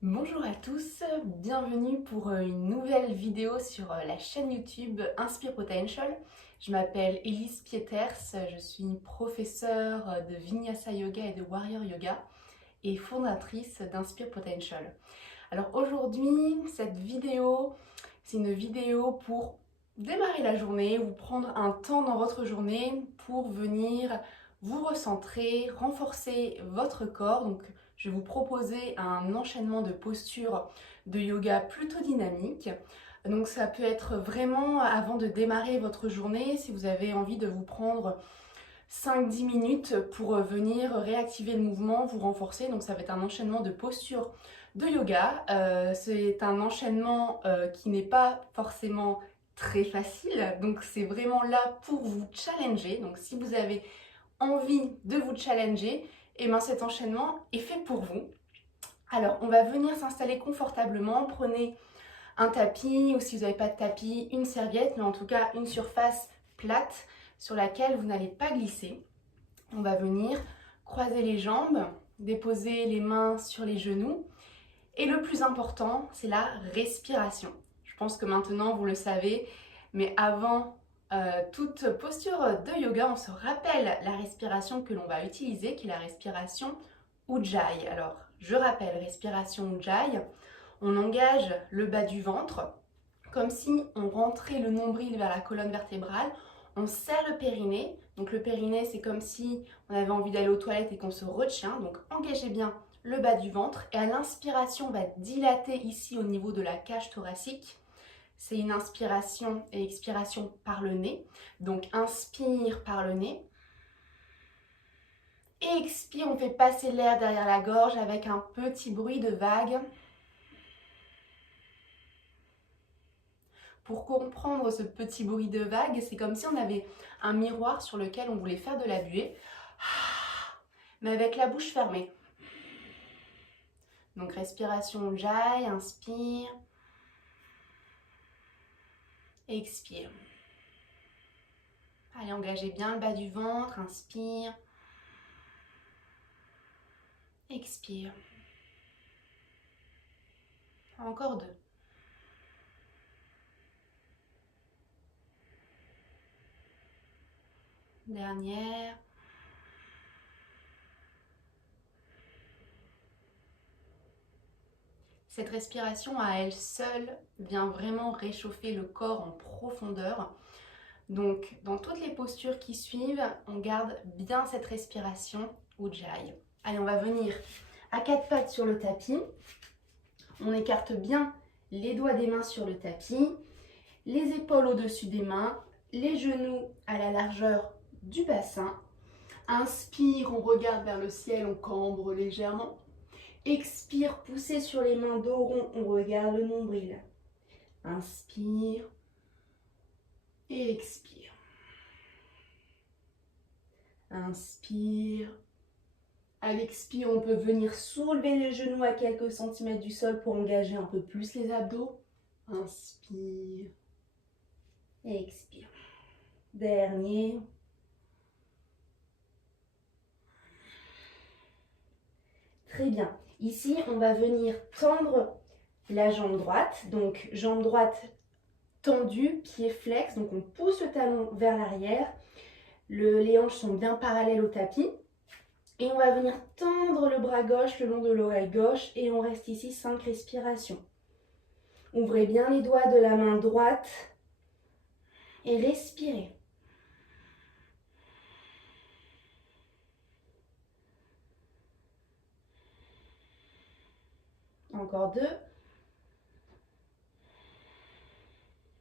Bonjour à tous, bienvenue pour une nouvelle vidéo sur la chaîne YouTube Inspire Potential. Je m'appelle Elise Pieters, je suis professeure de Vinyasa Yoga et de Warrior Yoga et fondatrice d'Inspire Potential. Alors aujourd'hui, cette vidéo, c'est une vidéo pour démarrer la journée ou prendre un temps dans votre journée pour venir vous recentrer, renforcer votre corps. Donc, je vais vous proposer un enchaînement de postures de yoga plutôt dynamique. Donc ça peut être vraiment avant de démarrer votre journée, si vous avez envie de vous prendre 5-10 minutes pour venir réactiver le mouvement, vous renforcer. Donc ça va être un enchaînement de postures de yoga. C'est un enchaînement qui n'est pas forcément très facile. Donc c'est vraiment là pour vous challenger. Donc si vous avez envie de vous challenger, et bien cet enchaînement est fait pour vous. Alors on va venir s'installer confortablement. Prenez un tapis ou si vous n'avez pas de tapis, une serviette, mais en tout cas une surface plate sur laquelle vous n'allez pas glisser. On va venir croiser les jambes, déposer les mains sur les genoux. Et le plus important, c'est la respiration. Je pense que maintenant vous le savez, mais avant toute posture de yoga, on se rappelle la respiration que l'on va utiliser, qui est la respiration Ujjayi. Alors, je rappelle, respiration Ujjayi, on engage le bas du ventre, comme si on rentrait le nombril vers la colonne vertébrale, on serre le périnée. Donc le périnée, c'est comme si on avait envie d'aller aux toilettes et qu'on se retient. Donc engagez bien le bas du ventre. Et à l'inspiration, on va dilater ici au niveau de la cage thoracique. C'est une inspiration et expiration par le nez. Donc inspire par le nez. Et expire, on fait passer l'air derrière la gorge avec un petit bruit de vague. Pour comprendre ce petit bruit de vague, c'est comme si on avait un miroir sur lequel on voulait faire de la buée, mais avec la bouche fermée. Donc respiration Ujjayi, inspire, expire. Allez, engagez bien le bas du ventre, inspire, expire. Encore deux. Dernière. Cette respiration à elle seule vient vraiment réchauffer le corps en profondeur. Donc dans toutes les postures qui suivent, on garde bien cette respiration Ujjayi. Allez, on va venir à quatre pattes sur le tapis. On écarte bien les doigts des mains sur le tapis, les épaules au-dessus des mains, les genoux à la largeur du bassin. Inspire, on regarde vers le ciel, on cambre légèrement. Expire, poussez sur les mains dos rond, on regarde le nombril. Inspire et expire. Inspire. À l'expire, on peut venir soulever les genoux à quelques centimètres du sol pour engager un peu plus les abdos. Inspire et expire. Dernier. Très bien. Ici, on va venir tendre la jambe droite. Donc, jambe droite tendue, pied flex. Donc, on pousse le talon vers l'arrière. Les hanches sont bien parallèles au tapis. Et on va venir tendre le bras gauche le long de l'oreille gauche. Et on reste ici 5 respirations. Ouvrez bien les doigts de la main droite. Et respirez. Encore deux.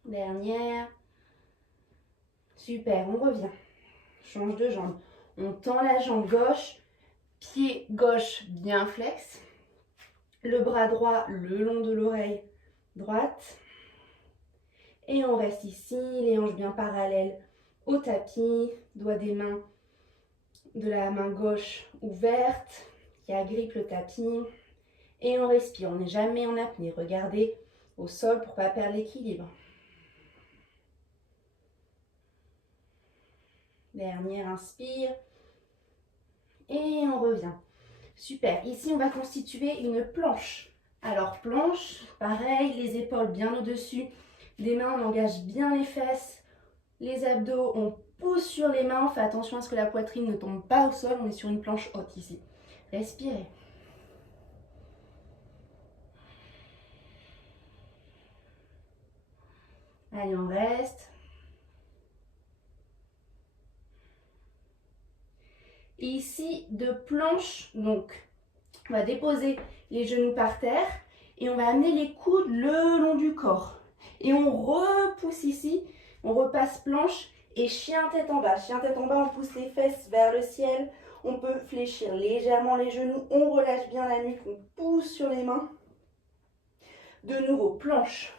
Dernière. Super, on revient. Change de jambe. On tend la jambe gauche, pied gauche bien flex. Le bras droit le long de l'oreille droite. Et on reste ici, les hanches bien parallèles au tapis. Doigts des mains de la main gauche ouverte qui agrippe le tapis. Et on respire, on n'est jamais en apnée. Regardez au sol pour ne pas perdre l'équilibre. Dernière, inspire. Et on revient. Super. Ici, on va constituer une planche Alors planche, pareil, les épaules bien au-dessus des mains, on engage bien les fesses, les abdos, on pousse sur les mains, on fait attention à ce que la poitrine ne tombe pas au sol, on est sur une planche haute ici. Respirez. Allez, on reste. Et ici, de planche, donc, on va déposer les genoux par terre et on va amener les coudes le long du corps. Et on repousse ici, on repasse planche et chien tête en bas. Chien tête en bas, on pousse les fesses vers le ciel. On peut fléchir légèrement les genoux, on relâche bien la nuque, on pousse sur les mains. De nouveau, planche,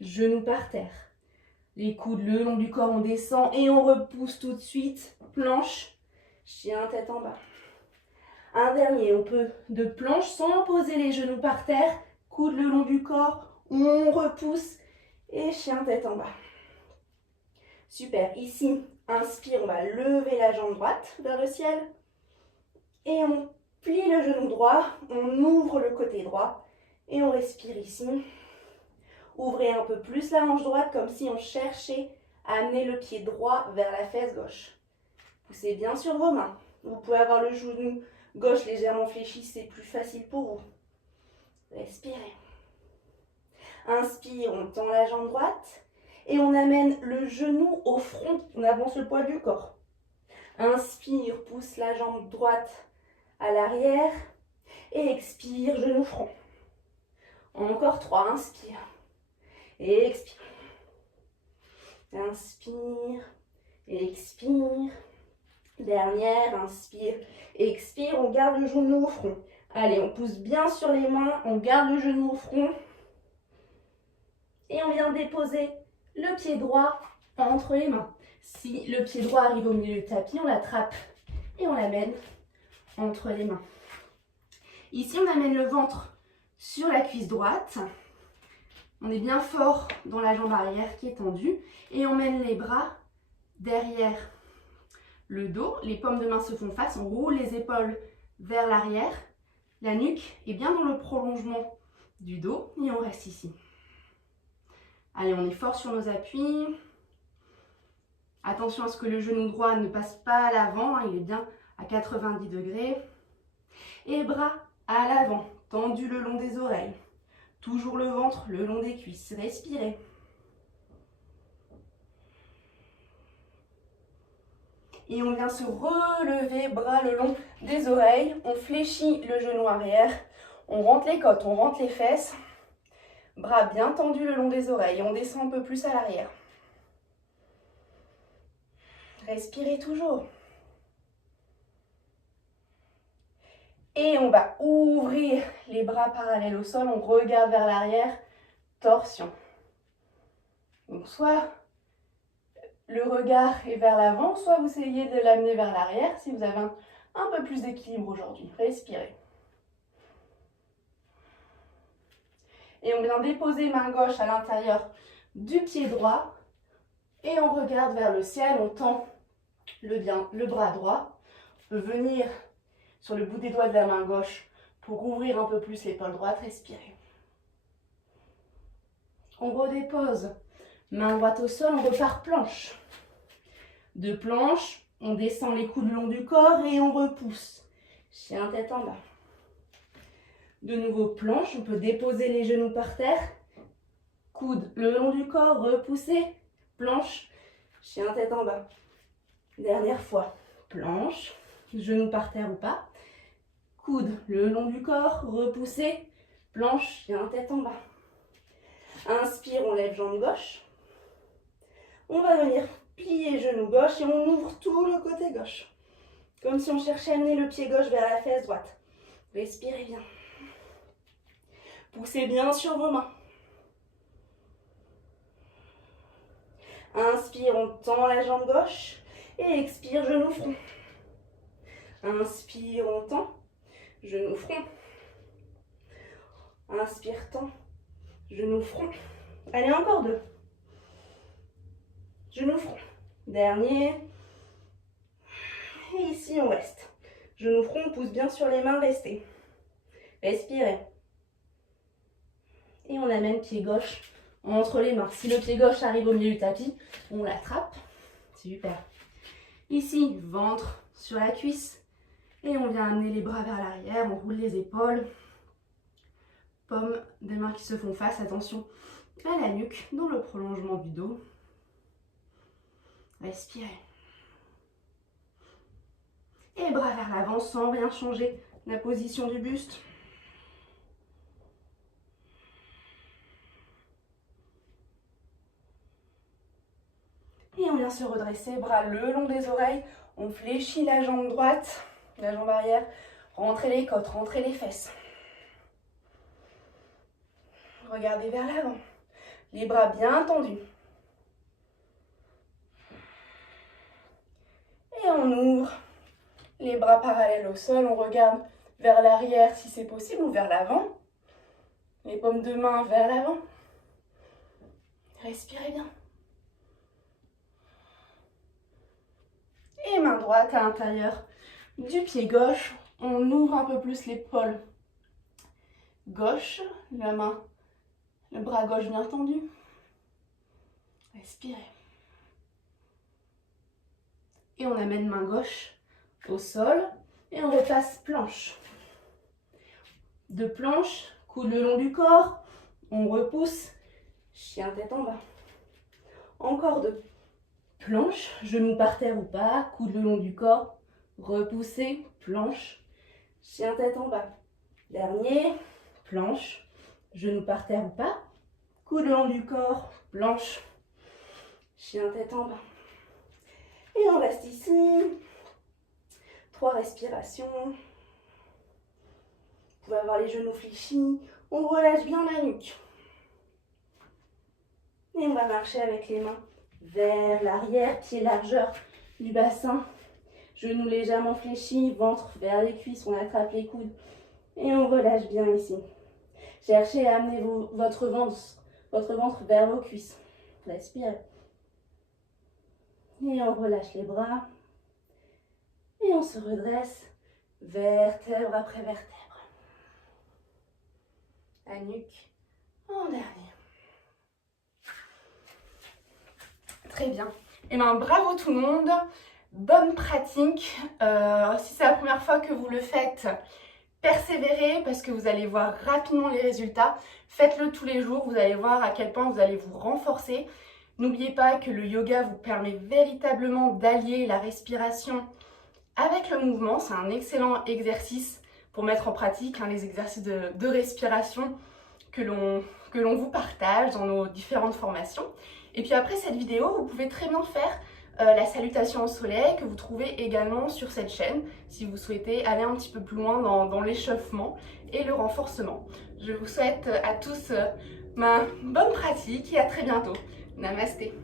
genoux par terre. Les coudes le long du corps, on descend et on repousse tout de suite. Planche, chien tête en bas. Un dernier, on peut de planche sans poser les genoux par terre, coude le long du corps, on repousse et chien tête en bas. Super, ici, inspire, on va lever la jambe droite vers le ciel et on plie le genou droit, on ouvre le côté droit et on respire ici. Ouvrez un peu plus la hanche droite comme si on cherchait à amener le pied droit vers la fesse gauche. Poussez bien sur vos mains. Vous pouvez avoir le genou gauche légèrement fléchi, c'est plus facile pour vous. Respirez. Inspire, on tend la jambe droite et on amène le genou au front. On avance le poids du corps. Inspire, pousse la jambe droite à l'arrière et expire, genou front. Encore 3, inspire et expire. Inspire et expire. Dernière, inspire, expire, on garde le genou au front. Allez, on pousse bien sur les mains, on garde le genou au front. Et on vient déposer le pied droit entre les mains. Si le pied droit arrive au milieu du tapis, on l'attrape et on l'amène entre les mains. Ici, on amène le ventre sur la cuisse droite. On est bien fort dans la jambe arrière qui est tendue. Et on mène les bras derrière le dos, les paumes de main se font face, on roule les épaules vers l'arrière, la nuque est bien dans le prolongement du dos et on reste ici. Allez, on est fort sur nos appuis. Attention à ce que le genou droit ne passe pas à l'avant, il est bien à 90 degrés. Et bras à l'avant, tendus le long des oreilles. Toujours le ventre le long des cuisses. Respirez. Et on vient se relever, bras le long des oreilles. On fléchit le genou arrière. On rentre les côtes, on rentre les fesses. Bras bien tendus le long des oreilles. On descend un peu plus à l'arrière. Respirez toujours. Et on va ouvrir les bras parallèles au sol. On regarde vers l'arrière. Torsion. Donc soit le regard est vers l'avant, soit vous essayez de l'amener vers l'arrière si vous avez un peu plus d'équilibre aujourd'hui. Respirez. Et on vient déposer main gauche à l'intérieur du pied droit. Et on regarde vers le ciel, on tend le bras droit. On peut venir sur le bout des doigts de la main gauche pour ouvrir un peu plus l'épaule droite. Respirez. On redépose. Main droite au sol, on repart planche. De planche, on descend les coudes le long du corps et on repousse. Chien tête en bas. De nouveau planche, on peut déposer les genoux par terre. Coudes le long du corps, repousser. Planche, chien tête en bas. Dernière fois, planche, genoux par terre ou pas. Coudes le long du corps, repousser. Planche, chien tête en bas. Inspire, on lève jambe gauche. On va venir plier genou gauche et on ouvre tout le côté gauche. Comme si on cherchait à amener le pied gauche vers la fesse droite. Respirez bien. Poussez bien sur vos mains. Inspire, on tend la jambe gauche. Et expire, genou front. Inspire, on tend. Genou front. Inspire, tend. Genou front. Allez, encore 2. Genou front. Dernier. Et ici, on reste. Genou front, on pousse bien sur les mains, restez. Respirez. amène pied gauche entre les mains. Si le pied gauche arrive au milieu du tapis, on l'attrape. Super. Ici, ventre sur la cuisse. Et on vient amener les bras vers l'arrière, on roule les épaules. Paume des mains qui se font face, attention à la nuque, dans le prolongement du dos. Respirez. Et bras vers l'avant sans rien changer la position du buste. Et on vient se redresser, bras le long des oreilles. On fléchit la jambe droite, la jambe arrière. Rentrez les côtes, rentrez les fesses. Regardez vers l'avant. Les bras bien tendus. Et on ouvre les bras parallèles au sol. On regarde vers l'arrière si c'est possible ou vers l'avant. Les paumes de main vers l'avant. Respirez bien. Et main droite à l'intérieur du pied gauche. On ouvre un peu plus l'épaule gauche. Le bras gauche bien tendu. Respirez. Et on amène main gauche au sol. Et on repasse planche. De planche, coude le long du corps. On repousse. Chien tête en bas. Encore deux. Planche, genoux par terre ou pas. Coude le long du corps. Repoussez. Planche. Chien tête en bas. Dernier. Planche. Genoux par terre ou pas. Coude le long du corps. Planche. Chien tête en bas. Et on reste ici. 3 respirations. Vous pouvez avoir les genoux fléchis. On relâche bien la nuque. Et on va marcher avec les mains vers l'arrière, pied largeur du bassin. Genoux légèrement fléchis, ventre vers les cuisses. On attrape les coudes. Et on relâche bien ici. Cherchez à amener votre ventre vers vos cuisses. Respirez. Et on relâche les bras. Et on se redresse, vertèbre après vertèbre. La nuque en dernier. Très bien. Et bien bravo tout le monde. Bonne pratique. Si c'est la première fois que vous le faites, persévérez parce que vous allez voir rapidement les résultats. Faites-le tous les jours, vous allez voir à quel point vous allez vous renforcer. N'oubliez pas que le yoga vous permet véritablement d'allier la respiration avec le mouvement. C'est un excellent exercice pour mettre en pratique les exercices de respiration que l'on vous partage dans nos différentes formations. Et puis après cette vidéo, vous pouvez très bien faire la salutation au soleil que vous trouvez également sur cette chaîne si vous souhaitez aller un petit peu plus loin dans l'échauffement et le renforcement. Je vous souhaite à tous ma bonne pratique et à très bientôt. Namasté.